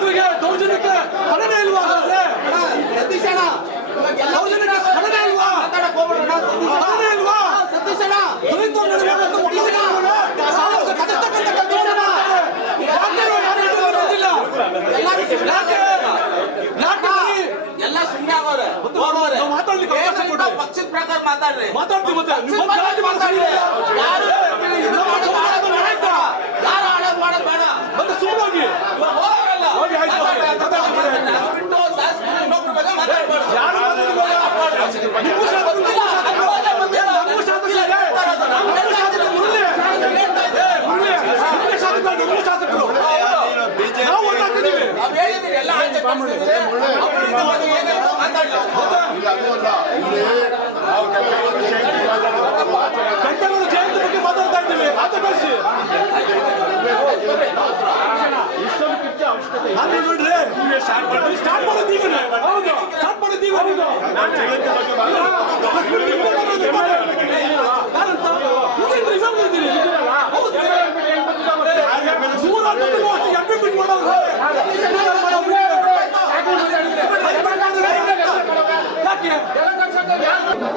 ಹೆಣ್ಮಕ್ಳಿಗೆ ದೌರ್ಜನ್ಯಕ್ಕೆ ಸ್ಮರಣೆ ಇಲ್ವಾ? ದೌರ್ಜನ್ಯಕ್ಕೆ ಸ್ಮರಣೆ ಇಲ್ವಾ? ಸ್ಮರಣೆ ಇಲ್ವಾ? ದಲಿತರ ನಡುವೆ ಒಂದು ಒಕ್ಕಲಿಗರನ್ನ ಸಾಮಾಜಿಕ ಕದರ್ತಕ್ಕಂಥ ಕೆಲಸ ಮಾಡ್ತಾರೆ. ಎಲ್ಲ ಸುಮ್ಮನೆ ಆಗೋರೆ ಮಾತಾಡ್ಲಿಕ್ಕೆ ಅವಕಾಶ ಕೊಡಿ. ಪಕ್ಷದ ಪ್ರಕಾರ ಮಾತಾಡ್ರಿ. ಮಾತಾಡ್ತೀವಿ ಮತ್ತೆ ಯಾರು ಆಡೋದು ಮಾಡೋದು ಬೇಡ ಮತ್ತೆ ಸುಮ್ಮನೆ ಹೋಗಿ ಬಿಟ್ಟು ಶಾಸಕರು ಬಗ್ಗೆ ಮಾತಾಡ್ಬೇಡ. ಜಯಂತಿ ಬಗ್ಗೆ ಮಾತಾಡ್ತಾ ಇದ್ದೀವಿ. ಮಾತಾಡಿಸಿ ನೋಡ್ರಿ ಸ್ಟಾರ್ಟ್ ಮಾಡೋದೀಗ. ಹೌದು ಸ್ಟಾರ್ಟ್ ಮಾಡೋದೀಗ.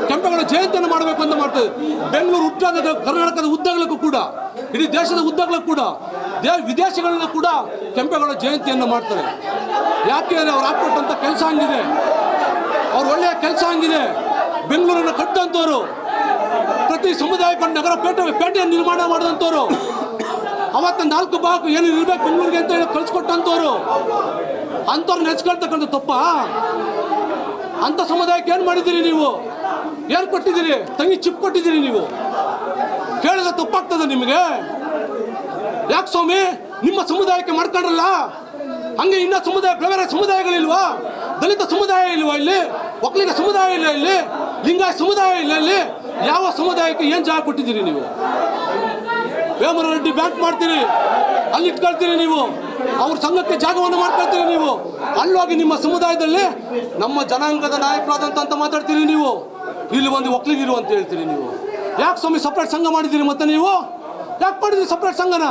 ಕೆಂಪೇಗೌಡ ಜಯಂತಿಯನ್ನು ಮಾಡಬೇಕು ಅಂತ ಮಾಡ್ತೇವೆ. ಬೆಂಗಳೂರು ಉದ್ದಾಗದ ಕರ್ನಾಟಕದ ಉದ್ದಗಲಕ್ಕೂ ಕೂಡ, ಇಡೀ ದೇಶದ ಉದ್ದಗಲಕ್ಕೂ ಕೂಡ, ವಿದೇಶಗಳಲ್ಲೂ ಕೂಡ ಕೆಂಪೇಗೌಡ ಜಯಂತಿಯನ್ನು ಮಾಡ್ತಾರೆ. ಯಾಕೆ ಅವ್ರು ಹಾಕ್ಕೊಟ್ಟಂತ ಕೆಲಸ ಹಂಗಿದೆ, ಅವ್ರು ಒಳ್ಳೆಯ ಕೆಲಸ ಹಂಗಿದೆ. ಬೆಂಗಳೂರನ್ನು ಕಟ್ಟಂತವ್ರು, ಪ್ರತಿ ಸಮುದಾಯಕ್ಕೆ ನಗರ ಪೇಟೆಯನ್ನು ನಿರ್ಮಾಣ ಮಾಡಿದಂಥವ್ರು, ಅವತ್ತ 4 ಭಾಗ ಏನು ಇರ್ಬೇಕು ಬೆಂಗಳೂರಿಗೆ ಅಂತ ಹೇಳಿ ಕಳಿಸ್ಕೊಟ್ಟಂಥವ್ರು, ಅಂಥವ್ರು ನೆಚ್ಕೊಳ್ತಕ್ಕಂಥ ತಪ್ಪ. ಅಂಥ ಸಮುದಾಯಕ್ಕೆ ಏನು ಮಾಡಿದ್ದೀರಿ ನೀವು? ಏನು ಕೊಟ್ಟಿದ್ದೀರಿ? ತಂಗಿ ಚಿಪ್ ಕೊಟ್ಟಿದ್ದೀರಿ ನೀವು? ಕೇಳಿದ್ರೆ ತಪ್ಪಾಗ್ತದೆ ನಿಮಗೆ? ಯಾಕೆ ಸ್ವಾಮಿ ನಿಮ್ಮ ಸಮುದಾಯಕ್ಕೆ ಮಾಡ್ಕೊಂಡ್ರಲ್ಲ, ಹಂಗೆ ಇನ್ನೂ ಸಮುದಾಯ ಬೇರೆ ಸಮುದಾಯಗಳಿಲ್ವಾ? ದಲಿತ ಸಮುದಾಯ ಇಲ್ವಾ ಇಲ್ಲಿ? ಒಕ್ಕಲಿಗ ಸಮುದಾಯ ಇಲ್ಲ ಇಲ್ಲಿ? ಲಿಂಗಾಯತ ಸಮುದಾಯ ಇಲ್ಲ ಇಲ್ಲಿ? ಯಾವ ಸಮುದಾಯಕ್ಕೆ ಏನು ಜಾಗ ಕೊಟ್ಟಿದ್ದೀರಿ ನೀವು? ವೇಮನ ರೆಡ್ಡಿ ಬ್ಯಾಂಕ್ ಮಾಡ್ತೀರಿ, ಅಲ್ಲಿ ಇಟ್ಕೊಳ್ತೀರಿ ನೀವು. ಅವ್ರ ಸಂಘಕ್ಕೆ ಜಾಗವನ್ನು ಮಾಡ್ಕೊಳ್ತೀರಿ ನೀವು. ಅಲ್ಲೋಗಿ ನಿಮ್ಮ ಸಮುದಾಯದಲ್ಲಿ ನಮ್ಮ ಜನಾಂಗದ ನಾಯಕರಾದಂತ ಮಾತಾಡ್ತೀರಿ ನೀವು. ಇಲ್ಲಿ ಒಂದು ಒಕ್ಕಲಿಗಿರು ಅಂತ ಹೇಳ್ತೀರಿ ನೀವು. ಯಾಕೆ ಸ್ವಾಮಿ ಸಪ್ರೇಟ್ ಸಂಘ ಮಾಡಿದ್ದೀರಿ? ಮತ್ತೆ ನೀವು ಯಾಕೆ ಮಾಡಿದ್ರಿ ಸಪ್ರೇಟ್ ಸಂಘನ?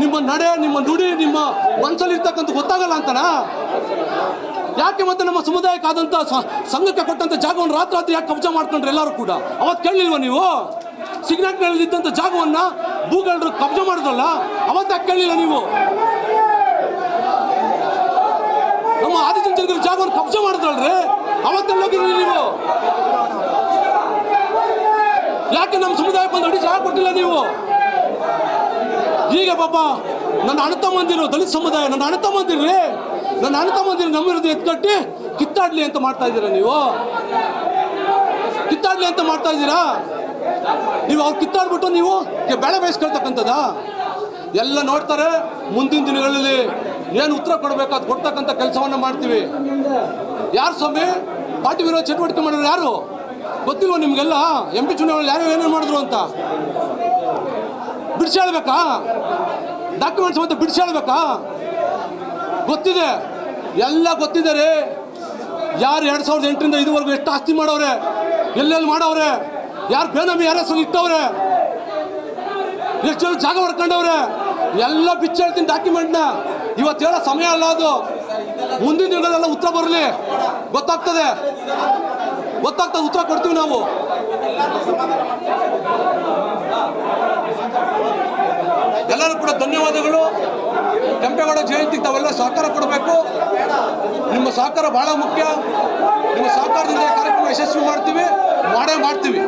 ನಿಮ್ಮ ನಡೆ, ನಿಮ್ಮ ನುಡಿ, ನಿಮ್ಮ ಮನಸ್ಸಲ್ಲಿರ್ತಕ್ಕಂಥ ಗೊತ್ತಾಗಲ್ಲ ಅಂತನಾ? ಯಾಕೆ ಮತ್ತೆ ನಮ್ಮ ಸಮುದಾಯಕ್ಕಾದಂಥ ಸಂಘಕ್ಕೆ ಕೊಟ್ಟಂಥ ಜಾಗವನ್ನು ರಾತ್ರಿ ಯಾಕೆ ಕಬ್ಜಾ ಮಾಡ್ಕೊಂಡ್ರೆ ಎಲ್ಲರೂ ಕೂಡ? ಅವತ್ತು ಕೇಳಲಿಲ್ವ ನೀವು? ಸಿಗ್ನಾಟ್ನಲ್ಲಿದ್ದಂಥ ಜಾಗವನ್ನು ಭೂಗಳ್ಳರು ಕಬ್ಜಾ ಮಾಡಿದ್ರಲ್ಲ, ಅವತ್ತು ಯಾಕೆ ಕೇಳಲಿಲ್ಲ ನೀವು? ನಮ್ಮ ಆದಿಚುಂಚನಗಿರಿ ಜಾಗವನ್ನು ಕಬ್ಜಾ ಮಾಡಿದ್ರಲ್ರಿ, ಅವತ್ತೆಲ್ಲ ಹೋಗಿದ್ರಿ ನೀವು? ಯಾಕೆ ನಮ್ಮ ಸಮುದಾಯಕ್ಕೆ ಒಂದು ಅಡಿ ಜಾಗ ಕೊಟ್ಟಿಲ್ಲ ನೀವು? ಈಗ ಪಾಪ ನನ್ನ ಅಣ್ಣ ತಮ್ಮಂದಿರು ದಲಿತ ಸಮುದಾಯ, ನನ್ನ ಅಣ್ಣ ತಮ್ಮಂದಿರ್ರಿ, ನನ್ನ ಅಣ್ಣ ತಮ್ಮಂದಿರು ನಮ್ಮ ವಿರುದ್ಧ ಎತ್ಕಟ್ಟಿ ಕಿತ್ತಾಡ್ಲಿ ಅಂತ ಮಾಡ್ತಾ ಇದ್ದೀರಾ ನೀವು? ಕಿತ್ತಾಡ್ಲಿ ಅಂತ ಮಾಡ್ತಾ ಇದ್ದೀರಾ ನೀವು? ಅವ್ರು ಕಿತ್ತಾಡ್ಬಿಟ್ಟು ನೀವು ಬೆಳೆ ಬೇಯಿಸ್ಕೊಳ್ತಕ್ಕಂಥದ್ದ ಎಲ್ಲ ನೋಡ್ತಾರೆ. ಮುಂದಿನ ದಿನಗಳಲ್ಲಿ ಏನು ಉತ್ತರ ಕೊಡಬೇಕಾದ ಕೊಡ್ತಕ್ಕಂಥ ಕೆಲಸವನ್ನು ಮಾಡ್ತೀವಿ. ಯಾರು ಸ್ವಾಮಿ ಪಾರ್ಟಿ ವಿರೋಧ ಚಟುವಟಿಕೆ ಮಾಡಿದ್ರು? ಯಾರು ಗೊತ್ತಿಲ್ವ ನಿಮಗೆಲ್ಲ? MP ಚುನಾವಣೆಯಲ್ಲಿ ಯಾರು ಏನೇನು ಮಾಡಿದ್ರು ಅಂತ ಬಿಡಿಸಿ ಹೇಳ್ಬೇಕಾ? ಡಾಕ್ಯುಮೆಂಟ್ಸ್ ಮತ್ತೆ ಬಿಡಿಸಿ ಹೇಳ್ಬೇಕಾ? ಗೊತ್ತಿದೆ, ಎಲ್ಲ ಗೊತ್ತಿದ್ದಾರೆ. ಯಾರು 2008ರಿಂದ ಇದುವರೆಗೂ ಎಷ್ಟು ಆಸ್ತಿ ಮಾಡವ್ರೆ, ಎಲ್ಲೆಲ್ಲಿ ಮಾಡವ್ರೆ, ಯಾರು ಬೇನಾಮಿ RS ಇಟ್ಟವ್ರೆ, ಎಷ್ಟು ಜನ ಜಾಗ ಹೊಡ್ಕೊಂಡವ್ರೆ, ಎಲ್ಲ ಬಿಚ್ಚಿ ಹೇಳ್ತೀನಿ ಡಾಕ್ಯುಮೆಂಟ್ನ. ಇವತ್ತು ಹೇಳೋ ಸಮಯ ಅಲ್ಲ ಅದು. ಮುಂದಿನ ದಿನಗಳೆಲ್ಲ ಉತ್ತರ ಬರಲಿ, ಗೊತ್ತಾಗ್ತದೆ, ಉತ್ತರ ಕೊಡ್ತೀವಿ ನಾವು. ಎಲ್ಲರೂ ಕೂಡ ಧನ್ಯವಾದಗಳು. ಕೆಂಪೇಗೌಡ ಜಯಂತಿಗೆ ತಾವೆಲ್ಲ ಸಹಕಾರ ಕೊಡಬೇಕು. ನಿಮ್ಮ ಸಹಕಾರ ಬಹಳ ಮುಖ್ಯ. ನಿಮ್ಮ ಸಹಕಾರದಿಂದ ಕಾರ್ಯಕ್ರಮ ಯಶಸ್ವಿ ಮಾಡ್ತೀವಿ, ಮಾಡೇ ಮಾಡ್ತೀವಿ.